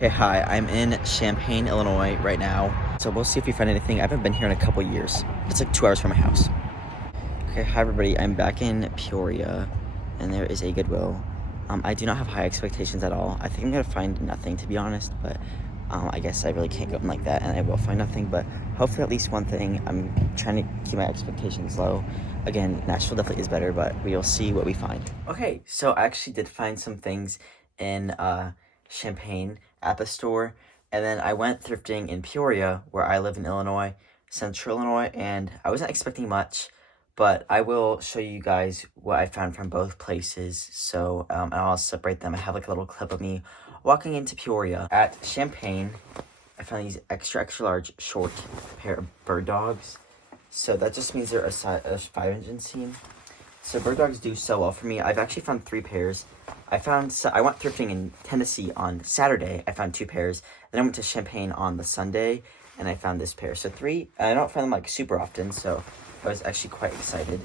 Hey, hi, I'm in Champaign, Illinois right now. So we'll see if we find anything. I haven't been here in a couple years. It's like 2 hours from my house. Okay, hi everybody. I'm back in Peoria and there is a Goodwill. I do not have high expectations at all. I think I'm gonna find nothing, to be honest, but I guess I really can't go in like that and I will find nothing, but hopefully at least one thing. I'm trying to keep my expectations low. Again, Nashville definitely is better, but we'll see what we find. Okay, so I actually did find some things in Champaign at the store, and then I went thrifting in Peoria, where I live in Illinois, central Illinois, and I wasn't expecting much, but I will show you guys what I found from both places. So and I'll separate them. I have like a little clip of me walking into Peoria. At Champaign, I found these extra large short pair of bird dogs. So that just means they're a 5-inch inseam. So bird dogs do so well for me. I've actually found 3 pairs. I went thrifting in Tennessee on Saturday. I found 2 pairs. Then I went to Champaign on the Sunday, and I found this pair. So 3. I don't find them like super often, so I was actually quite excited.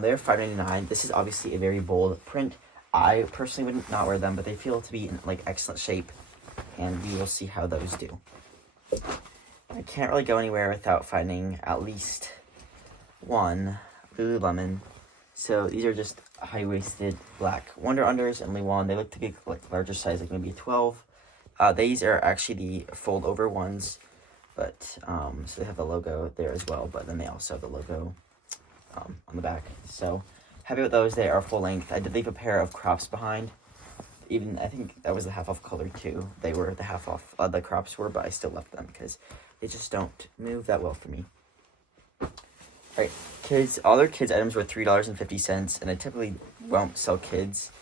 They're $5.99. This is obviously a very bold print. I personally would not wear them, but they feel to be in like excellent shape, and we will see how those do. I can't really go anywhere without finding at least one Lululemon. So these are just high-waisted black Wonder Unders and only one. They look to be like larger size, like maybe 12. These are actually the fold-over ones, but so they have the logo there as well. But then they also have the logo on the back. So happy with those. They are full length. I did leave a pair of crops behind. Even I think that was the half off color too. They were the half off. The crops were, but I still left them because they just don't move that well for me. Alright, all their kids items were $3.50, and I typically won't sell kids,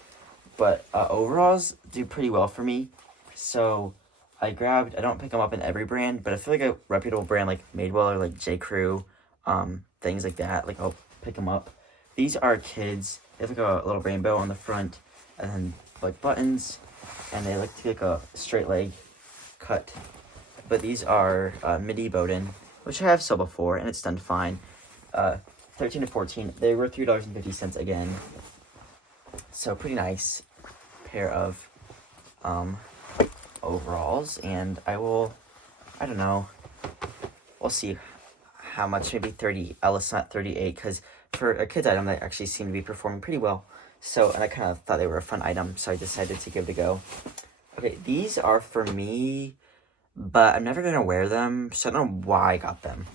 but overalls do pretty well for me. So I don't pick them up in every brand, but I feel like a reputable brand like Madewell or like J. Crew, things like that, like I'll pick them up. These are kids. They have like a little rainbow on the front, and then like buttons, and they look to like a straight leg cut. But these are midi Bowden, which I have sold before, and it's done fine. 13 to 14, they were $3.50 again. So pretty nice pair of overalls, and I don't know, we'll see how much, maybe 30, I'll list not 38, because for a kid's item, they actually seem to be performing pretty well. So, and I kind of thought they were a fun item, so I decided to give it a go. Okay, these are for me, but I'm never going to wear them, so I don't know why I got them.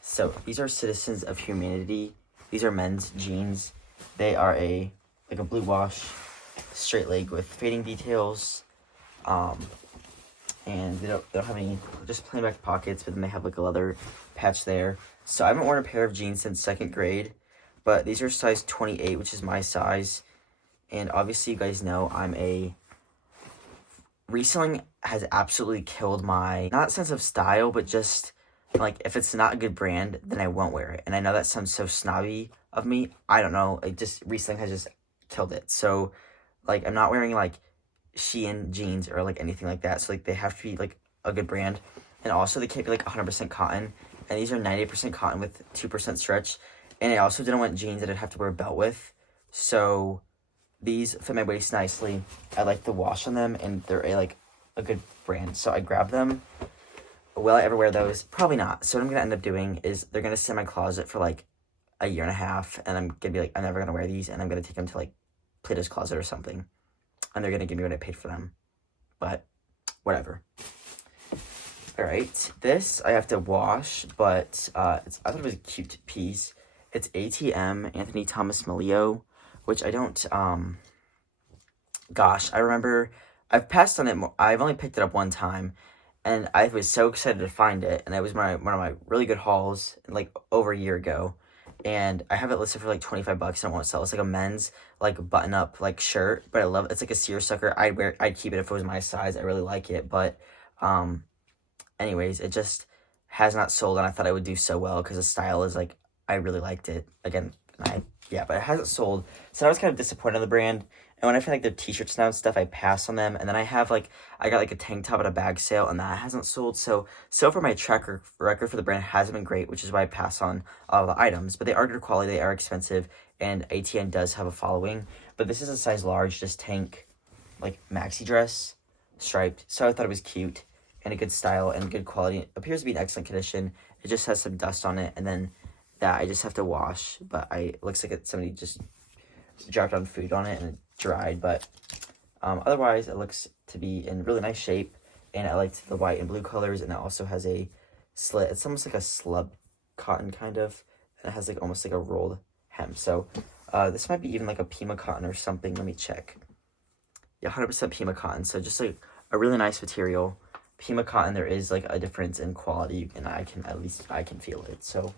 So these are Citizens of Humanity. These are men's jeans. They are like a blue wash, straight leg with fading details. And they don't have any, just plain back pockets, but then they have like a leather patch there. So I haven't worn a pair of jeans since 2nd grade, but these are size 28, which is my size. And obviously you guys know reselling has absolutely killed my, not sense of style, but just like, if it's not a good brand, then I won't wear it. And I know that sounds so snobby of me. I don't know. Reselling has just killed it. So, like, I'm not wearing, like, Shein jeans or, like, anything like that. So, like, they have to be, like, a good brand. And also, they can't be, like, 100% cotton. And these are 90% cotton with 2% stretch. And I also didn't want jeans that I'd have to wear a belt with. So, these fit my waist nicely. I like the wash on them, and they're, a good brand. So, I grabbed them. Will I ever wear those? Probably not. So what I'm going to end up doing is they're going to sit in my closet for like a year and a half. And I'm going to be like, I'm never going to wear these. And I'm going to take them to like Plato's Closet or something. And they're going to give me what I paid for them. But whatever. Alright. This I have to wash. But I thought it was a cute piece. It's ATM Anthony Thomas Malio. Which I don't... Gosh, I remember... I've passed on it. I've only picked it up one time. And I was so excited to find it, and it was one of my really good hauls, like, over a year ago. And I have it listed for, like, $25, and I won't sell it. It's, like, a men's, like, button-up, like, shirt, but I love it. It's, like, a seersucker. I'd keep it if it was my size. I really like it, but, anyways, it just has not sold, and I thought I would do so well, because the style is, like, I really liked it. Again, but it hasn't sold, so I was kind of disappointed in the brand. And when I find, like, their t-shirts now and stuff, I pass on them. And then I got, like, a tank top at a bag sale, and that hasn't sold. So far, my track record for the brand hasn't been great, which is why I pass on all the items. But they are good quality, they are expensive, and ATN does have a following. But this is a size large, just tank, like, maxi dress striped. So I thought it was cute and a good style and good quality. It appears to be in excellent condition. It just has some dust on it, and then that I just have to wash. But it looks like somebody just dropped on food on it and it dried. But otherwise, it looks to be in really nice shape. And I liked the white and blue colors, and it also has a slit. It's almost like a slub cotton kind of, and it has like almost like a rolled hem. So this might be even like a Pima cotton or something. Let me check. Yeah, 100% Pima cotton. So just like a really nice material. Pima cotton, there is like a difference in quality, and I can feel it. So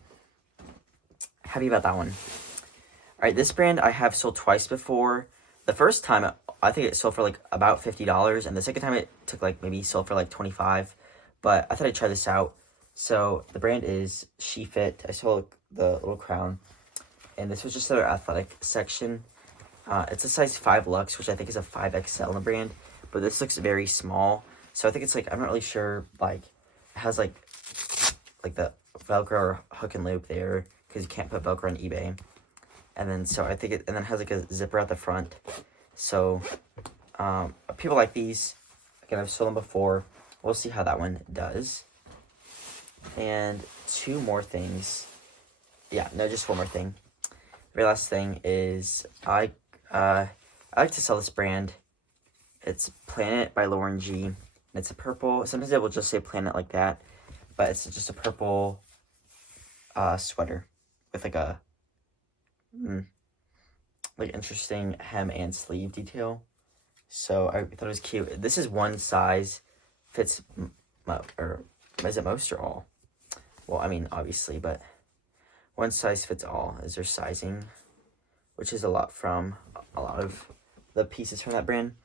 happy about that one. All right, this brand I have sold twice before. The first time I think it sold for like about $50, and the second time it took like maybe sold for like $25. But I thought I'd try this out. So the brand is She Fit. I saw the little crown, and this was just their athletic section. It's a size 5 luxe, which I think is a 5XL in the brand, but this looks very small. So I think it's like, I'm not really sure, like it has like the Velcro or hook and loop there, because you can't put Velcro on eBay. And then so I think and then it has like a zipper at the front. So people like these. Again, I've sold them before. We'll see how that one does. And two more things. Yeah, no, just one more thing. Very last thing is I like to sell this brand. It's Planet by Lauren G. And it's a purple. Sometimes it will just say Planet like that, but it's just a purple sweater with like a interesting hem and sleeve detail. So I thought it was cute. This is one size fits, or is it most or all? Well, I mean, obviously, but one size fits all is their sizing, which is a lot of the pieces from that brand.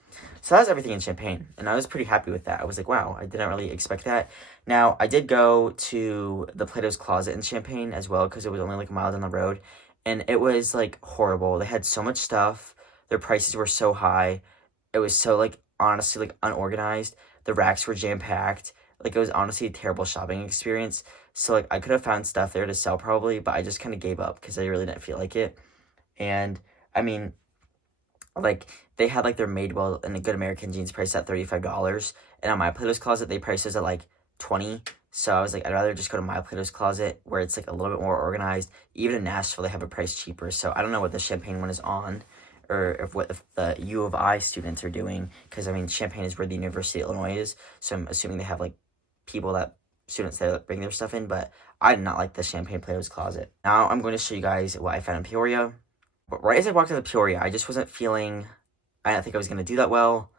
So that was everything in Champaign, and I was pretty happy with that. I was like, wow, I didn't really expect that. Now, I did go to the Plato's Closet in Champaign as well, because it was only like a mile down the road, and it was like horrible. They had so much stuff. Their prices were so high. It was so like honestly like unorganized. The racks were jam-packed. Like it was honestly a terrible shopping experience. So like I could have found stuff there to sell probably, but I just kind of gave up because I really didn't feel like it. And I mean, like they had like their Madewell and a Good American jeans priced at $35, and on my Plato's Closet they priced those at like $20. So I was like, I'd rather just go to my Plato's Closet where it's like a little bit more organized. Even in Nashville they have a price cheaper. So I don't know what the Champaign one is on, or if the U of I students are doing, because I mean Champaign is where the University of Illinois is, so I'm assuming they have like students there that bring their stuff in. But I did not like the Champaign Plato's Closet. Now I'm going to show you guys what I found in Peoria. But right as I walked into Peoria, I just wasn't feeling, I didn't think I was going to do that well.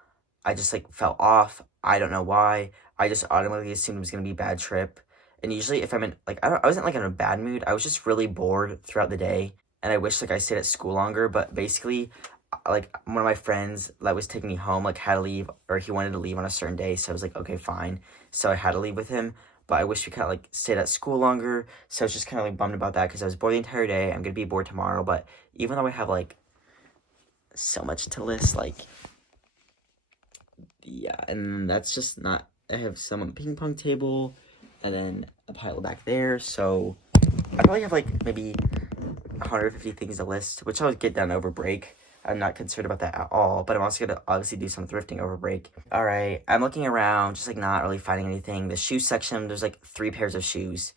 I just like felt off. I don't know why. I just automatically assumed it was going to be a bad trip. And usually if I'm in, like, I wasn't like in a bad mood. I was just really bored throughout the day. And I wish like I stayed at school longer. But basically, like one of my friends that was taking me home like had to leave, or he wanted to leave on a certain day. So I was like, okay, fine. So I had to leave with him. But I wish we kind of like stayed at school longer. So I was just kind of like bummed about that because I was bored the entire day. I'm going to be bored tomorrow. But even though I have like so much to list, like, yeah, and that's just not, I have some on the ping pong table and then a pile back there. So I probably have like maybe 150 things to list, which I'll get done over break. I'm not concerned about that at all, but I'm also going to obviously do some thrifting over break. All right, I'm looking around, just like not really finding anything. The shoe section, there's like 3 pairs of shoes,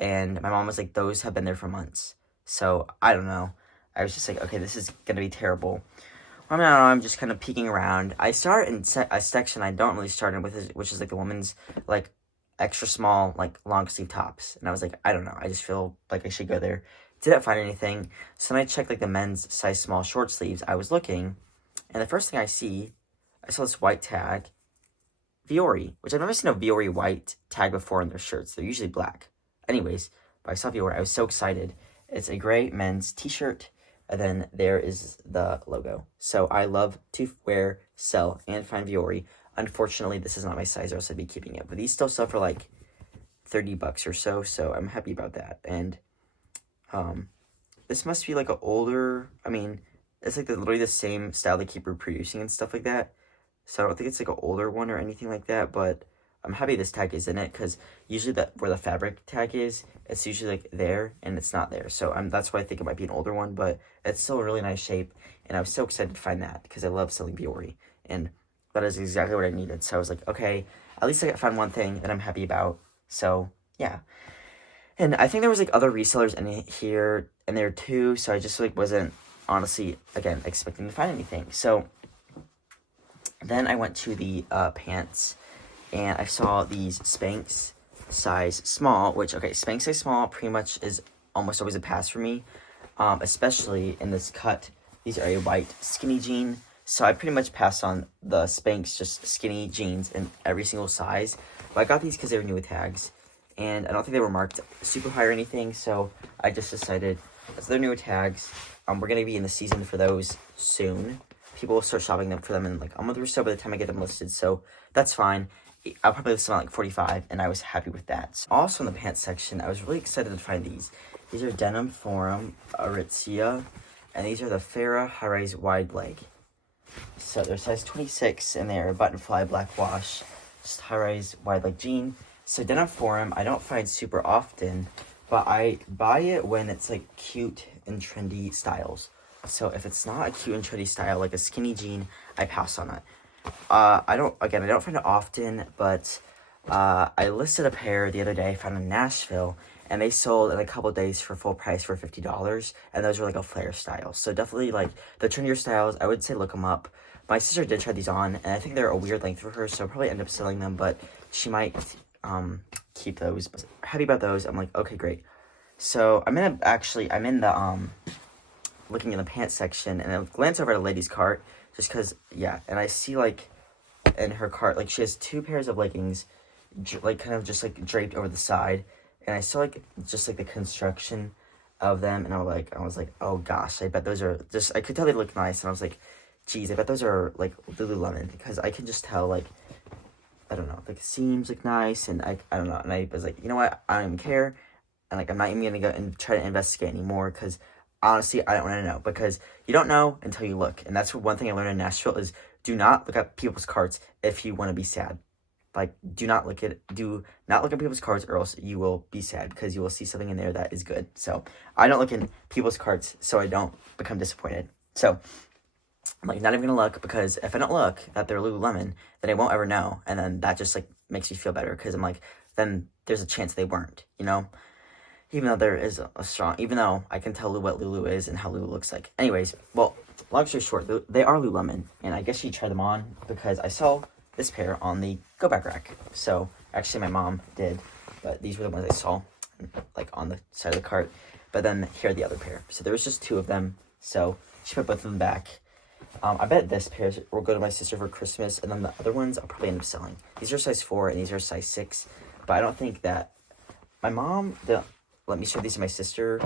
and my mom was like, those have been there for months. So I don't know. I was just like, okay, this is going to be terrible. Well, I don't know, I'm just kind of peeking around. I start in a section I don't really start in with, which is like the women's like extra small, like long sleeve tops. And I was like, I don't know, I just feel like I should go there. Didn't find anything. So then I checked like the men's size small short sleeves. I was looking, and the first thing I saw this white tag, Viore, which I've never seen a Viore white tag before in their shirts. They're usually black. Anyways, but I saw Viore. I was so excited. It's a gray men's t-shirt, and then there is the logo. So I love to wear, sell, and find Viore. Unfortunately, this is not my size, or else I'd be keeping it. But these still sell for like $30 or so. So I'm happy about that. And this must be like an older, I mean, it's like literally the same style they keep reproducing and stuff like that. So I don't think it's like an older one or anything like that, but I'm happy this tag is in it, because usually where the fabric tag is, it's usually like there and it's not there. So that's why I think it might be an older one, but it's still a really nice shape. And I was so excited to find that because I love selling Viore. And that is exactly what I needed. So I was like, okay, at least I found one thing that I'm happy about. So yeah. And I think there was like other resellers in here and there too. So I just like wasn't honestly, again, expecting to find anything. So then I went to the pants and I saw these Spanx size small, which, okay, Spanx size small pretty much is almost always a pass for me, especially in this cut. These are a white skinny jean, so I pretty much passed on the Spanx just skinny jeans in every single size. But I got these because they were new with tags, and I don't think they were marked super high or anything, so I just decided, as they're new with tags, we're going to be in the season for those soon. People will start shopping them for them in like a month or so by the time I get them listed, so that's fine. I'll probably list them at like 45, and I was happy with that. Also in the pants section, I was really excited to find these. These are Denim Forum Aritzia, and these are the Farrah high-rise wide leg. So they're size 26, and they're button fly black wash, just high-rise wide leg jean. So Denim Forum, I don't find super often, but I buy it when it's like cute and trendy styles. So if it's not a cute and trendy style, like a skinny jean, I pass on it. I don't find it often, but I listed a pair the other day I found in Nashville, and they sold in a couple of days for full price for $50, and those were like a flare style. So definitely like the trendier styles, I would say look them up. My sister did try these on, and I think they're a weird length for her, so I'll probably end up selling them, but she might keep those. Happy about those. I'm like, okay, great. So I'm in the looking in the pants section, and I glance over at a lady's cart, just because, yeah, and I see, like, in her cart, like, she has 2 pairs of leggings, like, kind of just, like, draped over the side, and I saw, like, just, like, the construction of them, and I was like, oh, gosh, I bet those are, I could tell they look nice, and I was like, geez, I bet those are, like, Lululemon, because I can just tell, like, I don't know, like, seams look nice, and I don't know, and I was like, you know what, I don't even care, and, like, I'm not even gonna go and try to investigate anymore, because honestly, I don't want to know, because you don't know until you look. And that's one thing I learned in Nashville is do not look at people's carts if you want to be sad. Like, do not look at people's carts, or else you will be sad, because you will see something in there that is good. So I don't look in people's carts so I don't become disappointed. So I'm like, not even gonna look, because if I don't look at their Lululemon, then I won't ever know, and then that just like makes me feel better, because I'm like, then there's a chance they weren't, you know. Even though I can tell what Lulu is and how Lulu looks like. Anyways, well, long story short, they are Lululemon, and I guess you try them on because I saw this pair on the go back rack. So actually, my mom did, but these were the ones I saw, like on the side of the cart. But then here are the other pair. So there was just 2 of them. So she put both of them back. I bet this pair will go to my sister for Christmas, and then the other ones I'll probably end up selling. These are size 4 and these are size 6, but I don't think that my mom let me show these to my sister,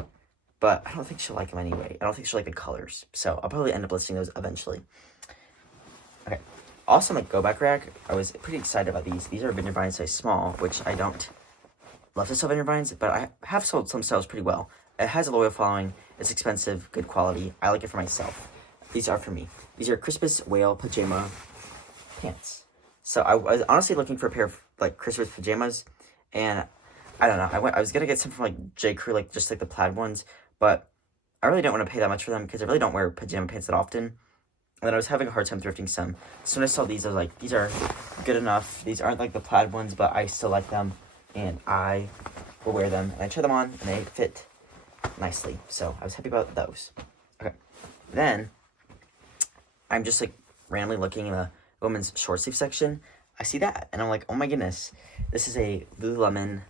but I don't think she'll like them anyway. I don't think she'll like the colors. So I'll probably end up listing those eventually. Okay. Also, my go back rack, I was pretty excited about these. These are Vineyard Vines size small, which I don't love to sell Vineyard Vines, but I have sold some styles pretty well. It has a loyal following. It's expensive, good quality. I like it for myself. These are for me. These are Christmas whale pajama pants. So I was honestly looking for a pair of like Christmas pajamas, and I don't know. I was gonna get some from like J. Crew, like just like the plaid ones, but I really don't want to pay that much for them because I really don't wear pajama pants that often. And then I was having a hard time thrifting some. So when I saw these, I was like, these are good enough. These aren't like the plaid ones, but I still like them, and I will wear them. And I tried them on, and they fit nicely. So I was happy about those. Okay, then I'm just like randomly looking in the women's short sleeve section. I see that, and I'm like, oh my goodness, this is a Lululemon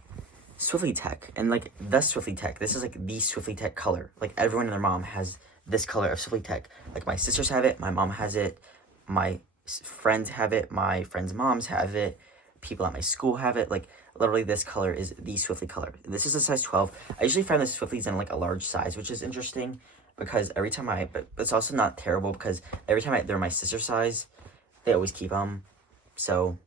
Swiftly Tech, and like the Swiftly Tech, this is like the Swiftly Tech color. Like everyone and their mom has this color of Swiftly Tech. Like my sisters have it, my mom has it, my friends have it, my friends' moms have it, people at my school have it. Like literally this color is the Swiftly color. This is a size 12. I usually find the Swiftlys in like a large size, which is interesting because every time but it's also not terrible because every time they're my sister's size, they always keep them. So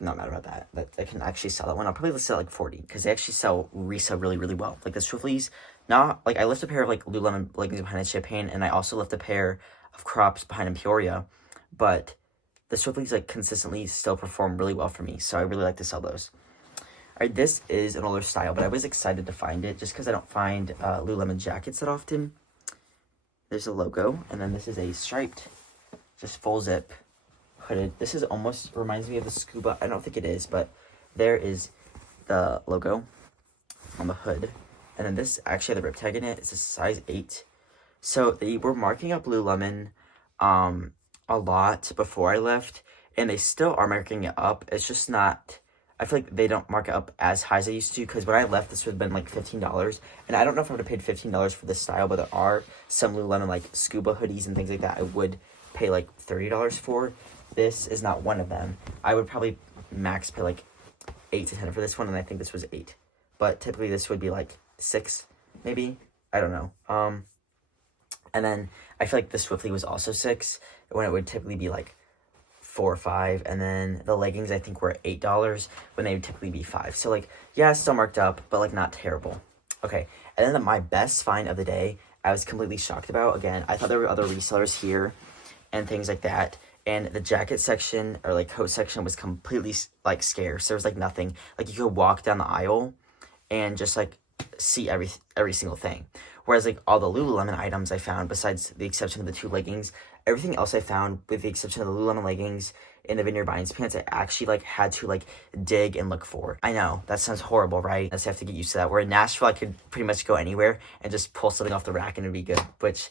not mad about that. That I can actually sell that one. I'll probably list it at like 40 because they actually resell really, really well. Like the Swiftlys, not like I lift a pair of like Lululemon leggings behind in Champagne, and I also lift a pair of crops behind in Peoria, but the Swiftlys like consistently still perform really well for me, so I really like to sell those. Alright, this is an older style, but I was excited to find it just because I don't find Lululemon jackets that often. There's a logo, and then this is a striped, just full zip hooded. This is almost reminds me of the scuba. I don't think it is, but there is the logo on the hood. And then this actually had the rip tag in it. It's a size 8. So they were marking up Lululemon a lot before I left, and they still are marking it up. It's just not, I feel like they don't mark it up as high as they used to, because when I left, this would have been like $15. And I don't know if I would have paid $15 for this style, but there are some Lululemon like scuba hoodies and things like that I would pay like $30 for. This is not one of them. I would probably max pay like 8 to 10 for this one, and I think this was 8. But typically this would be like 6, maybe. I don't know. And then I feel like the Swiftly was also 6, when it would typically be like 4 or 5. And then the leggings I think were $8 when they would typically be 5. So like, yeah, still marked up, but like not terrible. Okay, and then my best find of the day, I was completely shocked about. Again, I thought there were other resellers here and things like that. And the jacket section or like coat section was completely like scarce. There was like nothing. Like you could walk down the aisle and just like see every single thing. Whereas like all the Lululemon items I found, besides the exception of the 2 leggings, everything else I found, with the exception of the Lululemon leggings and the Vineyard Vines pants, I actually like had to like dig and look for. I know that sounds horrible, right? I just have to get used to that. Where in Nashville, I could pretty much go anywhere and just pull something off the rack and it'd be good. Which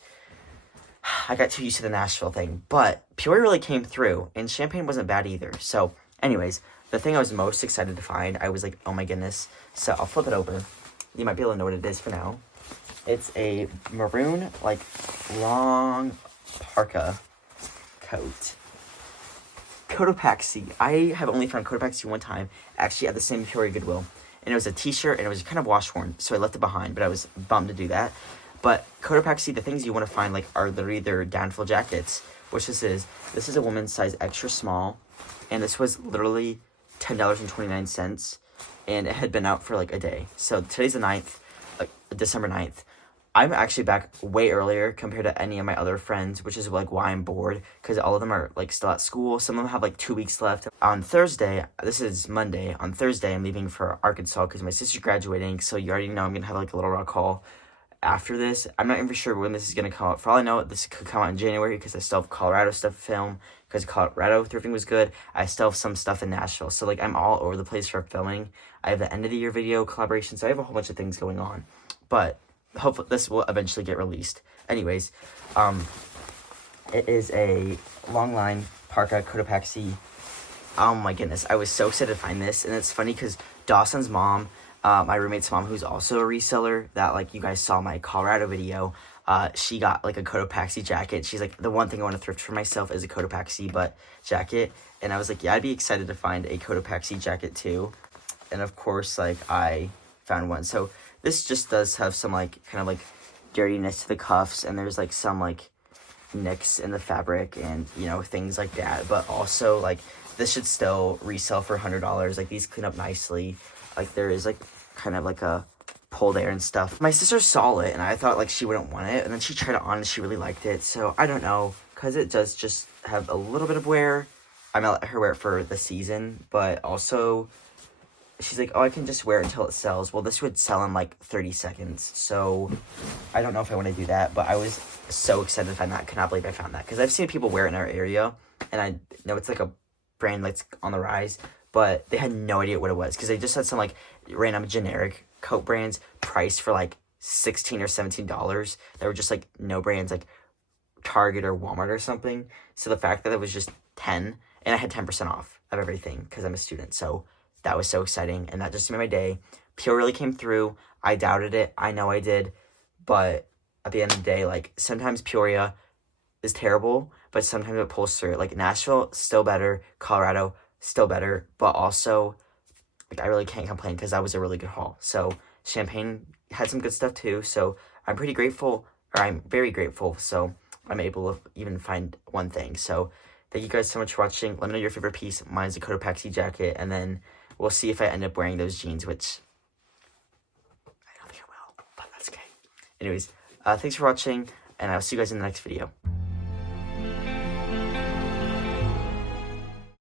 I got too used to the Nashville thing. But Peoria really came through, and Champaign wasn't bad either. So, anyways, the thing I was most excited to find, I was like, oh my goodness. So I'll flip it over. You might be able to know what it is for now. It's a maroon, like, long parka coat. Cotopaxi. I have only found Cotopaxi one time, actually at the same Peoria Goodwill. And it was a t-shirt, and it was kind of wash-worn, so I left it behind, but I was bummed to do that. But Cotopaxi, the things you want to find, like, are either downfill jackets, which this is. This is a woman's size extra small, and this was literally $10.29, and it had been out for, like, a day. So today's the 9th, like, December 9th. I'm actually back way earlier compared to any of my other friends, which is like why I'm bored, because all of them are like still at school. Some of them have like 2 weeks left. On Thursday, this is Monday, on Thursday I'm leaving for Arkansas because my sister's graduating, so you already know I'm gonna have like a little rock haul after this. I'm not even sure when this is gonna come out. For all I know, this could come out in January because I still have Colorado stuff to film, because Colorado thrifting was good. I still have some stuff in Nashville, so like I'm all over the place for filming. I have the end of the year video collaboration, so I have a whole bunch of things going on, but hopefully this will eventually get released. Anyways, it is a long line parka Cotopaxi. Oh my goodness, I was so excited to find this, and it's funny because Dawson's mom, my roommate's mom, who's also a reseller, that like you guys saw my Colorado video, she got like a Cotopaxi jacket. She's like, the one thing I want to thrift for myself is a Cotopaxi jacket, and I was like, yeah, I'd be excited to find a Cotopaxi jacket too. And of course, like I found one. So this just does have some like kind of like dirtiness to the cuffs, and there's like some like nicks in the fabric and you know things like that, but also like this should still resell for $100. Like these clean up nicely. Like there is like kind of like a pull there and stuff. My sister saw it and I thought like she wouldn't want it, and then she tried it on and she really liked it. So I don't know, because it does just have a little bit of wear. I'm gonna let her wear it for the season, but also she's like, oh, I can just wear it until it sells. Well, this would sell in like 30 seconds. So I don't know if I want to do that, but I was so excited to find that. I cannot believe I found that, because I've seen people wear it in our area, and I know it's like a brand that's on the rise, but they had no idea what it was, because they just had some like random generic coat brands priced for like $16 or $17. They were just like no brands, like Target or Walmart or something. So the fact that it was just 10, and I had 10% off of everything because I'm a student, so that was so exciting, and that just made my day. Peoria really came through. I doubted it. I know I did. But at the end of the day, like, sometimes Peoria is terrible, but sometimes it pulls through. Like, Nashville, still better. Colorado, still better. But also, like, I really can't complain because that was a really good haul. So, Champaign had some good stuff, too. So, I'm pretty grateful, or I'm very grateful. So, I'm able to even find one thing. So, thank you guys so much for watching. Let me know your favorite piece. Mine's a Cotopaxi jacket, and then we'll see if I end up wearing those jeans, which I don't think I will, but that's okay. Anyways, thanks for watching, and I'll see you guys in the next video.